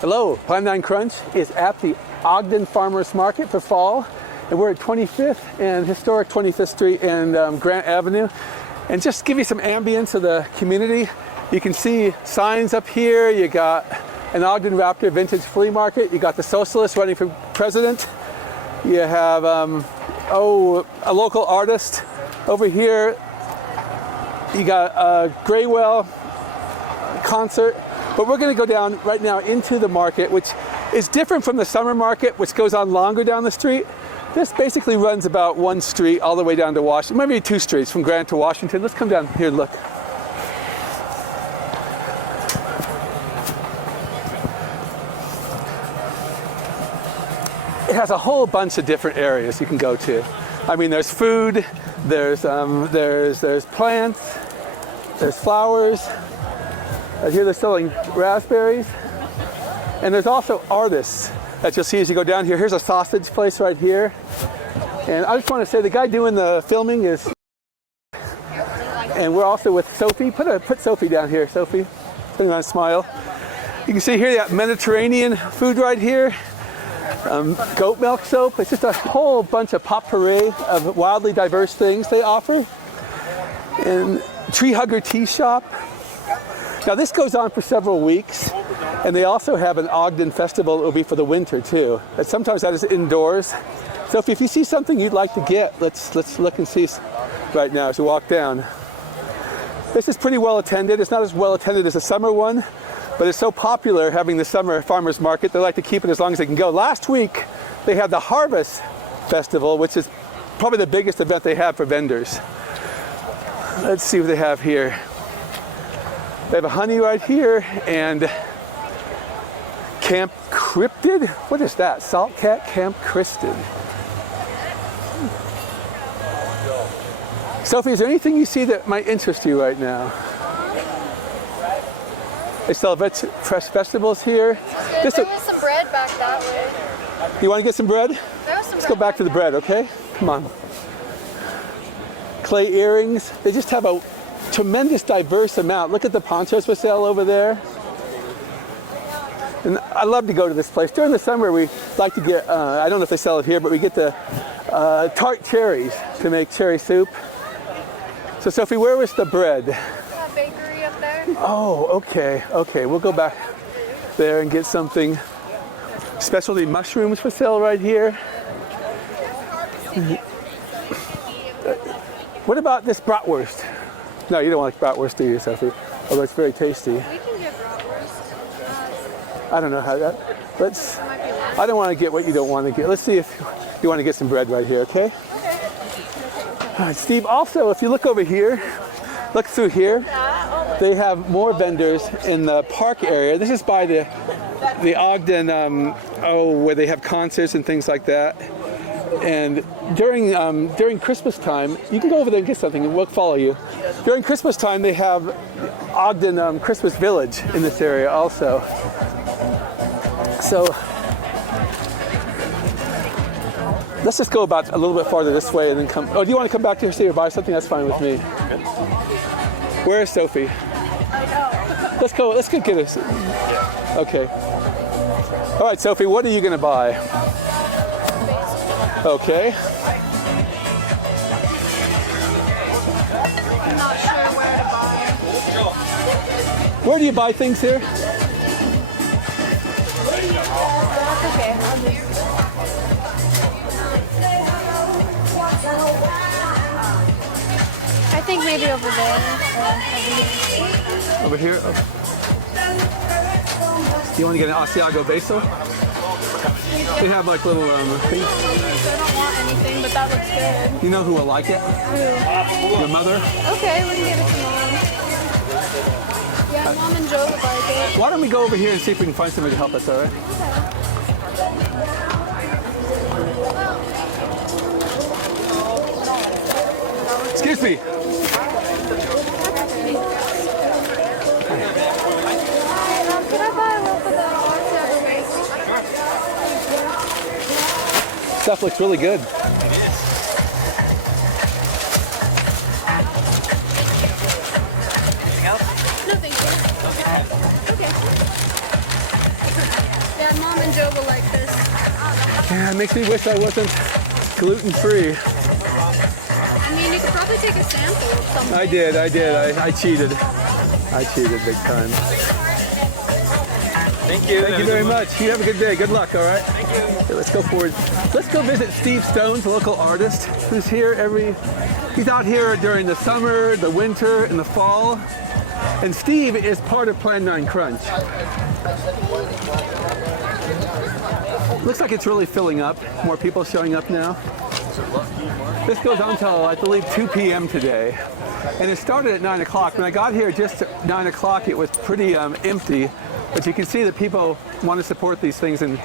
Hello, Prime 9 Crunch is at the Ogden Farmers Market for fall, and we're at 25th and historic 25th Street and Grant Avenue. And just to give you some ambience of the community, you can see signs up here. You got an Ogden Raptor Vintage Flea Market. You got the Socialists running for president. You have a local artist over here. You got a Graywell concert. But we're going to go down right now into the market, which is different from the summer market, which goes on longer down the street. This basically runs about one street all the way down to Washington, maybe two streets from Grant to Washington. Let's come down here and look. It has a whole bunch of different areas you can go to. I mean, there's food, there's plants, there's flowers. Here they're selling raspberries. And there's also artists that you'll see as you go down here. Here's a sausage place right here. And I just want to say the guy doing the filming is, and we're also with Sophie. Put Sophie down here, Sophie. Turn around and smile. You can see here you got Mediterranean food right here. Goat milk soap. It's just a whole bunch of potpourri of wildly diverse things they offer. And Tree Hugger Tea Shop. Now this goes on for several weeks, and they also have an Ogden festival that will be for the winter too. And sometimes that is indoors. So if you see something you'd like to get, let's look and see right now as you walk down. This is pretty well attended. It's not as well attended as the summer one, but it's so popular having the summer farmers market, they like to keep it as long as they can go. Last week, they had the Harvest Festival, which is probably the biggest event they have for vendors. Let's see what they have here. They have a honey right here, and Camp Cryptid? What is that? Salt Cat Camp Cryptid. Sophie, is there anything you see that might interest you right now? They sell fresh vegetables here. There was some bread back that way. You want to get some bread? There was some Let's go back to the bread, okay? Come on. Clay earrings. They just have a tremendous diverse amount. Look at the ponchos for sale over there. And I love to go to this place. During the summer we like to get, I don't know if they sell it here, but we get the tart cherries to make cherry soup. So Sophie, where was the bread? That bakery up there. Oh, okay. We'll go back there and get something. Specialty mushrooms for sale right here. What about this bratwurst? No, you don't want bratwurst, do you, Sophie? Although it's very tasty. We can get bratwurst. I don't know how that. I don't want to get what you don't want to get. Let's see if you want to get some bread right here, okay? Okay. All right, Steve. Also, if you look over here, look through here. They have more vendors in the park area. This is by the Ogden, where they have concerts and things like that. And during Christmas time, you can go over there and get something, and we'll follow you. During Christmas time, they have Ogden Christmas Village in this area also. So let's just go about a little bit farther this way and then come. Oh, do you want to come back to here, see or buy something? That's fine with me. Where is Sophie? Let's go get us. Okay. All right, Sophie, what are you going to buy? Okay. I'm not sure where to buy. Where do you buy things here? That's okay. I think maybe over there. Over here? Oh. You want to get an Asiago basil? They have like little things. I don't want anything, but that looks good. You know who will like it? Who? Your mother? Okay, we can give it to Mom. Yeah, Mom and Joe would like it. Why don't we go over here and see if we can find somebody to help us, all right? Excuse me. Could I buy a loaf of the Stuff looks really good. No, thank you. Okay. Yeah, Mom and Joe will like this. Yeah, it makes me wish I wasn't gluten-free. I mean, you could probably take a sample of something. I did. I cheated. I cheated big time. Thank you. Thank you very much. You have a good day. Good luck, all right? Thank you. Okay, let's go forward. Let's go visit Steve Stones, a local artist who's here he's out here during the summer, the winter, and the fall. And Steve is part of Plan 9 Crunch. Looks like it's really filling up. More people showing up now. This goes on until, I believe, 2 p.m. today. And it started at 9 o'clock. When I got here just at 9 o'clock, it was pretty empty. But you can see that people want to support these things and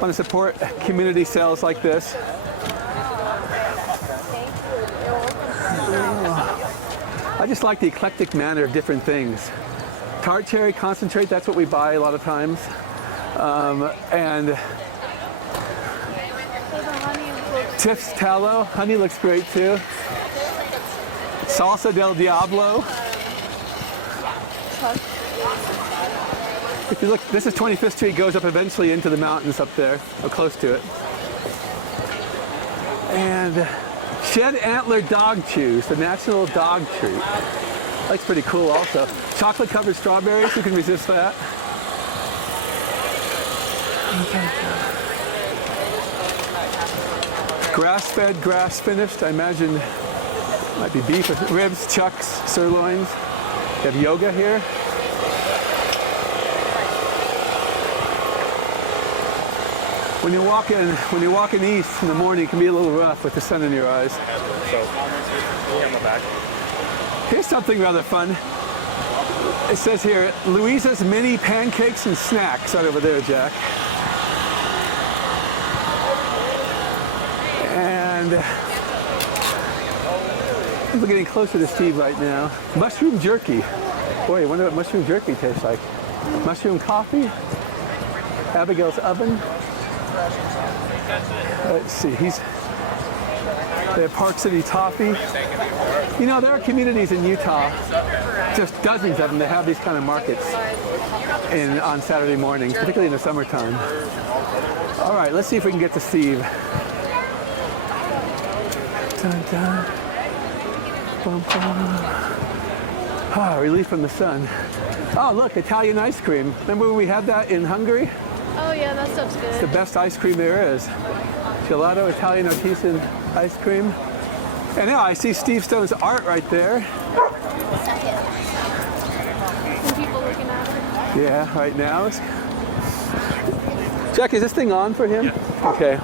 want to support community sales like this. I just like the eclectic manner of different things. Tart cherry concentrate, that's what we buy a lot of times. And Tiff's tallow, honey looks great too. Salsa del Diablo. If you look, this is 25th Street, goes up eventually into the mountains up there, or close to it. And Shed Antler Dog Chews, the national dog treat. That's pretty cool also. Chocolate covered strawberries, who can resist that? Grass-fed, grass-finished, I imagine might be beef, ribs, chucks, sirloins. You have yoga here. When you're walking east in the morning, it can be a little rough with the sun in your eyes. Here's something rather fun. It says here, Louisa's Mini Pancakes and Snacks, right over there, Jack. And we're getting closer to Steve right now. Mushroom jerky. Boy, I wonder what mushroom jerky tastes like. Mushroom coffee. Abigail's oven. Let's see, they have Park City Toffee. You know, there are communities in Utah, just dozens of them, that have these kind of markets on Saturday mornings, particularly in the summertime. All right, let's see if we can get to Steve. Dun, dun. Bum, bum. Ah, relief from the sun. Oh, look, Italian ice cream. Remember when we had that in Hungary? Oh yeah, that stuff's good. It's the best ice cream there is. Gelato Italian artisan ice cream. And now I see Steve Stone's art right there. And people looking at it. Yeah, right now. Jack, is this thing on for him? Yeah. Okay.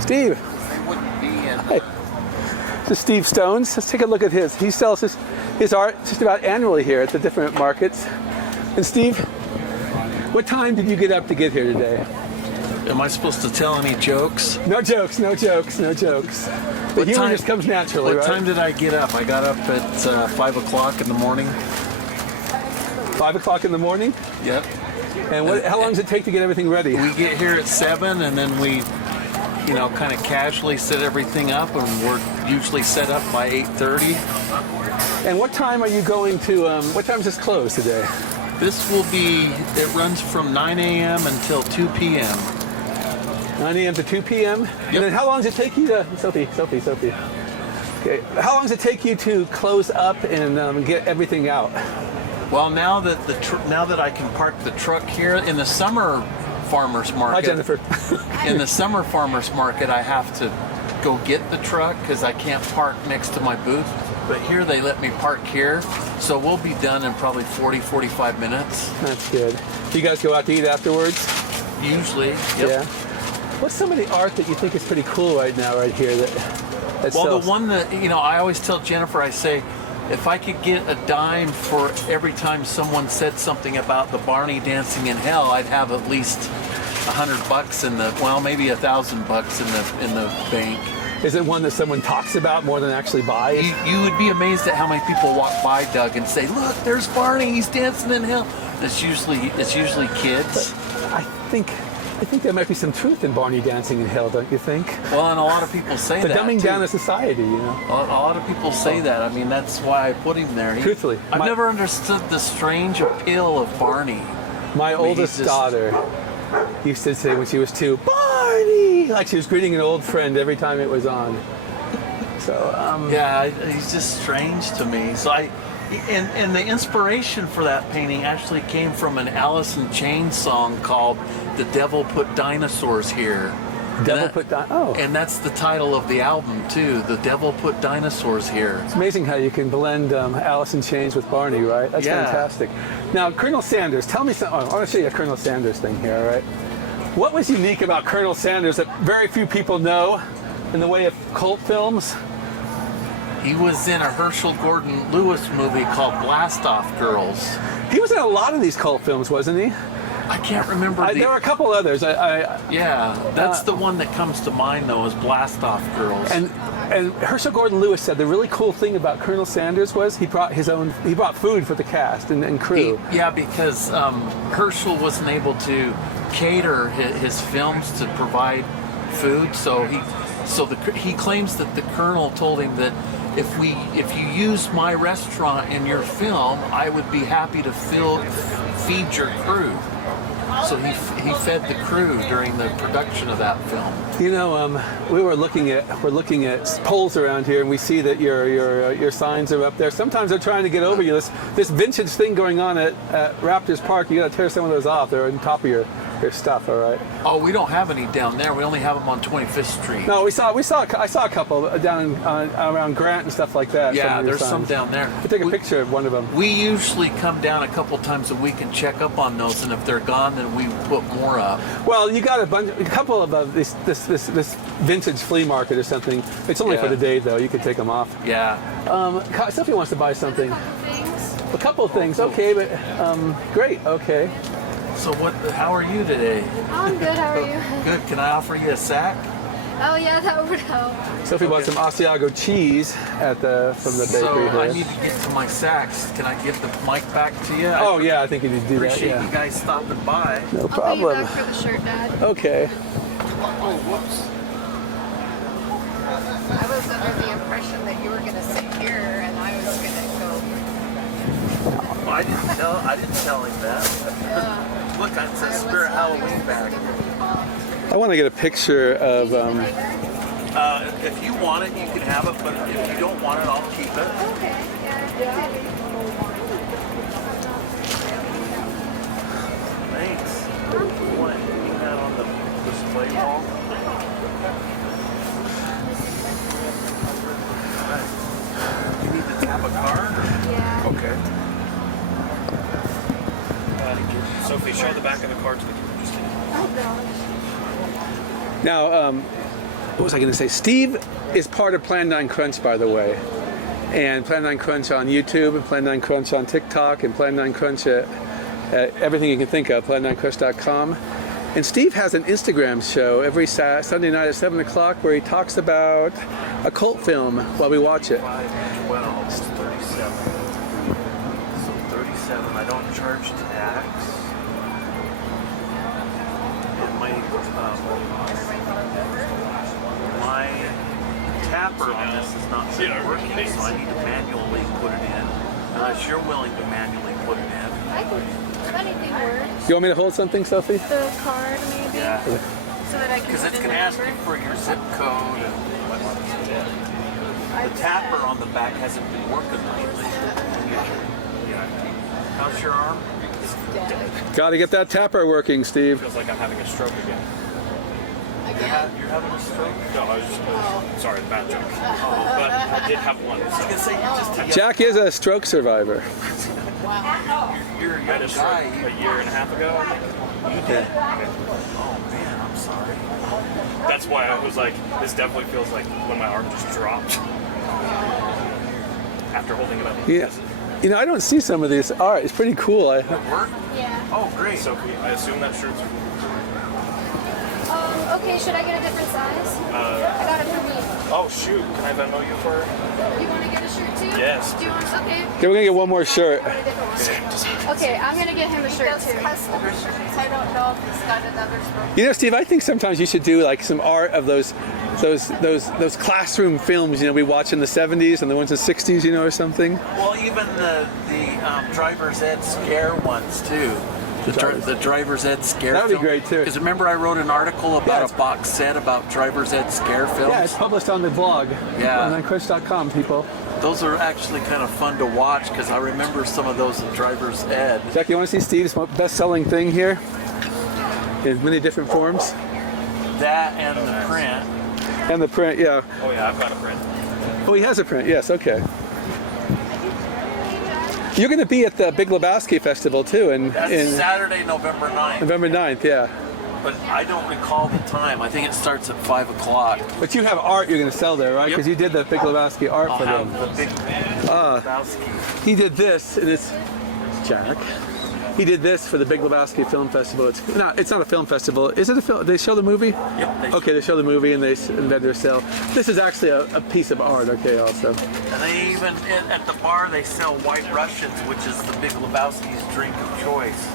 Steve. Hi. This is Steve Stones. Let's take a look at his. He sells his art just about annually here at the different markets. And Steve, what time did you get up to get here today? Am I supposed to tell any jokes? No jokes, no jokes, no jokes. The humor just comes naturally, right? What time did I get up? I got up at 5 o'clock in the morning. 5 o'clock in the morning? Yep. And how long does it take to get everything ready? We get here at 7 and then we, kind of casually set everything up, and we're usually set up by 8:30. And what time are you going to, what time is this closed today? It runs from 9 a.m. until 2 p.m. 9 a.m. to 2 p.m.? Yep. And then how long does it take you to, Sophie. Okay, how long does it take you to close up and get everything out? Well, now that I can park the truck here in the summer farmers market. Hi, Jennifer. In the summer farmers market, I have to go get the truck because I can't park next to my booth. But here they let me park here, so we'll be done in probably 40-45 minutes. That's good. Do you guys go out to eat afterwards? Usually, yep. Yeah. What's some of the art that you think is pretty cool right now, right here? That Well, sells? the one that, I always tell Jennifer, I say, if I could get a dime for every time someone said something about the Barney dancing in hell, I'd have at least $100 maybe $1,000 in the bank. Is it one that someone talks about more than actually buys? You would be amazed at how many people walk by Doug and say, "Look, there's Barney. He's dancing in hell." It's usually kids. I think I think there might be some truth in Barney dancing in hell, don't you think? Well, and a lot of people say The that dumbing too. down of society, you know. A lot of people say that. I mean, that's why I put him there. Truthfully, I've my- never understood the strange appeal of Barney. My mean, oldest he's just- daughter used to say when she was 2, Barney, like she was greeting an old friend every time it was on. So, Yeah, he's just strange to me. So and the inspiration for that painting actually came from an Alice in Chains song called "The Devil Put Dinosaurs Here." Devil Put oh. And that's the title of the album too. "The Devil Put Dinosaurs Here." It's amazing how you can blend Alice in Chains with Barney, right? That's Yeah. fantastic. Now, Colonel Sanders, tell me something. I want to show you a Colonel Sanders thing here, all right? What was unique about Colonel Sanders that very few people know in the way of cult films? He was in a Herschel Gordon Lewis movie called Blast Off Girls. He was in a lot of these cult films, wasn't he? I can't remember There were a couple others. Yeah, that's the one that comes to mind though, is Blast Off Girls. And Herschel Gordon Lewis said the really cool thing about Colonel Sanders was he brought food for the cast and crew. Because Herschel wasn't able to cater his films to provide food, so he claims that the Colonel told him that if you use my restaurant in your film, I would be happy to feed your crew. So he fed the crew during the production of that film. You know, we're looking at poles around here, and we see that your signs are up there. Sometimes they're trying to get over you. This vintage thing going on at Raptors Park. You got to tear some of those off. They're on top of your stuff. All right. Oh, we don't have any down there. We only have them on 25th Street. No, I saw a couple down around Grant and stuff like that. Yeah, of your there's some signs. down there. I take a picture of one of them. We usually come down a couple times a week and check up on those, and if they're gone, then we put more up. Well, you got a couple of this vintage flea market or something. It's only for Yeah. the day though. You could take them off. Yeah. Sophie wants to buy something. Things. A couple of things. Okay, but great. Okay. So how are you today? I'm good. How are you? Good. Can I offer you a sack? Oh yeah, that would help. Sophie bought some Asiago cheese from the bakery So I here. need to get to my sacks. Can I give the mic back to you? Oh yeah, I think you need to do that. Appreciate Yeah. you guys stopping by. No I'll pay you problem. back for the shirt, Dad. Okay. Oh, whoops. I was under the impression that you were going to sit here and I was going to go. I didn't tell him that. Look, it says Spirit Halloween bag. I want to get a picture of. If you want it, you can have it, but if you don't want it, I'll keep it. Okay. Yeah. Thanks. You want to hang that on the display wall? You need to tap a card? Yeah. Okay. Sophie, show the back of the card to the camera. Just kidding. Now, what was I going to say? Steve is part of Plan 9 Crunch, by the way, and Plan 9 Crunch on YouTube, and Plan 9 Crunch on TikTok, and Plan 9 Crunch at everything you can think of, plan9crunch.com. And Steve has an Instagram show every Sunday night at 7 o'clock where he talks about a cult film while we watch it. 5, 12, 37. So 37, I don't charge tax. And my tapper on this is not working, so I need to manually put it in. Unless you're willing to manually put it in. I could. If anything works. You want me to hold something, Sophie? The card, maybe. Yeah. So that I can. Because put it's in going to the ask number. you for your zip code and the tapper on the back hasn't been working lately. How's your arm? Got to get that tapper working, Steve. Feels like I'm having a stroke again. You're having a stroke? No, I was sorry, bad joke. But I did have one. I was going to say, you're just a young, Jack is a stroke survivor. you're a I young had a stroke guy. a year and a half ago. I think. You did? Oh, man, I'm sorry. That's why I was like, this definitely feels like when my arm just dropped after holding it up. Yeah. You know, I don't see some of these art. It's pretty cool. Work? Yeah. Oh, great. Sophie, I assume that shirt's Okay. Okay, should I get a different size? I got it for me. Oh shoot, can I Venmo you for? You want to get a shirt too? Yes. Do you want? Okay. Okay, we're gonna get one more shirt. Get a different one. Okay, I'm gonna get him a He shirt does too. customer shirts. I don't know if he's got another store. You know, Steve, I think sometimes you should do like some art of those classroom films, you know, we watch in the 70s and the ones in the 60s, you know, or something. Well, even the driver's ed scare ones too. The driver's ed scare. That would be great, too. Because remember, I wrote an article about Yes. a box set about driver's ed scare films. Yeah, it's published on the blog. Yeah. On Chris.com, people. Those are actually kind of fun to watch because I remember some of those in driver's ed. Jack, you want to see Steve's best-selling thing here? In many different forms. That and the print. And the print, yeah. Oh yeah, I've got a print. Oh, he has a print, yes, okay. You're going to be at the Big Lebowski Festival, too, That's in Saturday, November 9th. November 9th, yeah. But I don't recall the time. I think it starts at 5 o'clock. But you have art you're going to sell there, right? Yep. Because you did the Big Lebowski art I'll for have them. the big Lebowski. He did this, and it's Jack. He did this for the Big Lebowski Film Festival. It's not a film festival. Is it a film? They show the movie? Yep. Okay, they show the movie and they vendor sell. This is actually a piece of art, okay, also. And they even, at the bar, they sell White Russians, which is the Big Lebowski's drink of choice.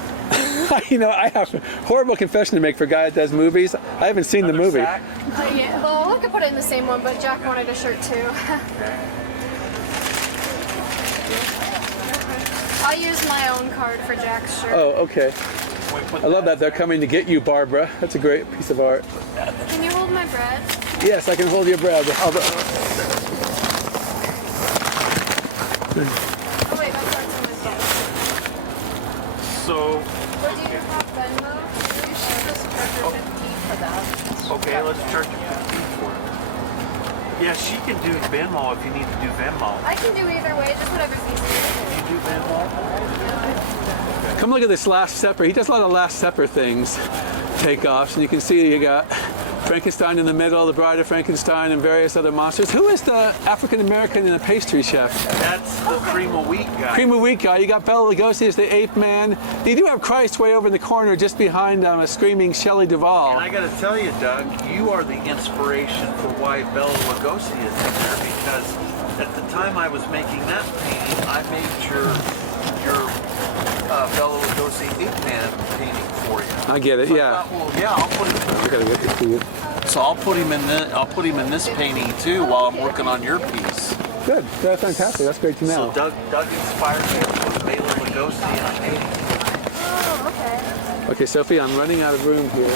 You know, I have a horrible confession to make for a guy that does movies. I haven't seen the Another movie. sack? Yeah, well, we could put it in the same one, but Jack wanted a shirt too. I'll use my own card for Jack's shirt. Oh, okay. We put I love that they're coming to get you, Barbara. That's a great piece of art. Can you hold my bread? Yes, I can hold your bread. Oh wait, that's not in my phone. So, What do you have, Venmo? You should just charge her 15 for that. okay, let's charge you 15 for it. Yeah, she can do Venmo if you need to do Venmo. I can do either way, just whatever's easier. You do Venmo? Come look at this Last Supper. He does a lot of Last Supper things, takeoffs, and you can see you got Frankenstein in the middle, the Bride of Frankenstein, and various other monsters. Who is the African American and the pastry chef? That's the cream of wheat guy. Cream of Wheat guy. You got Bela Lugosi as the ape man. You do have Christ way over in the corner, just behind a screaming Shelley Duvall. And I got to tell you, Doug, you are the inspiration for why Bela Lugosi is in there because at the time I was making that painting, I made your Bela Lugosi ape man painting for you. I get it. So I Yeah. thought, well, yeah, I'll put him. I gotta get this to you. So I'll put him in this painting too while I'm working on your piece. Good. That's fantastic. That's great to know. So Doug inspired me with Bela Lugosi in a painting. Oh, okay. Okay, Sophie, I'm running out of room here.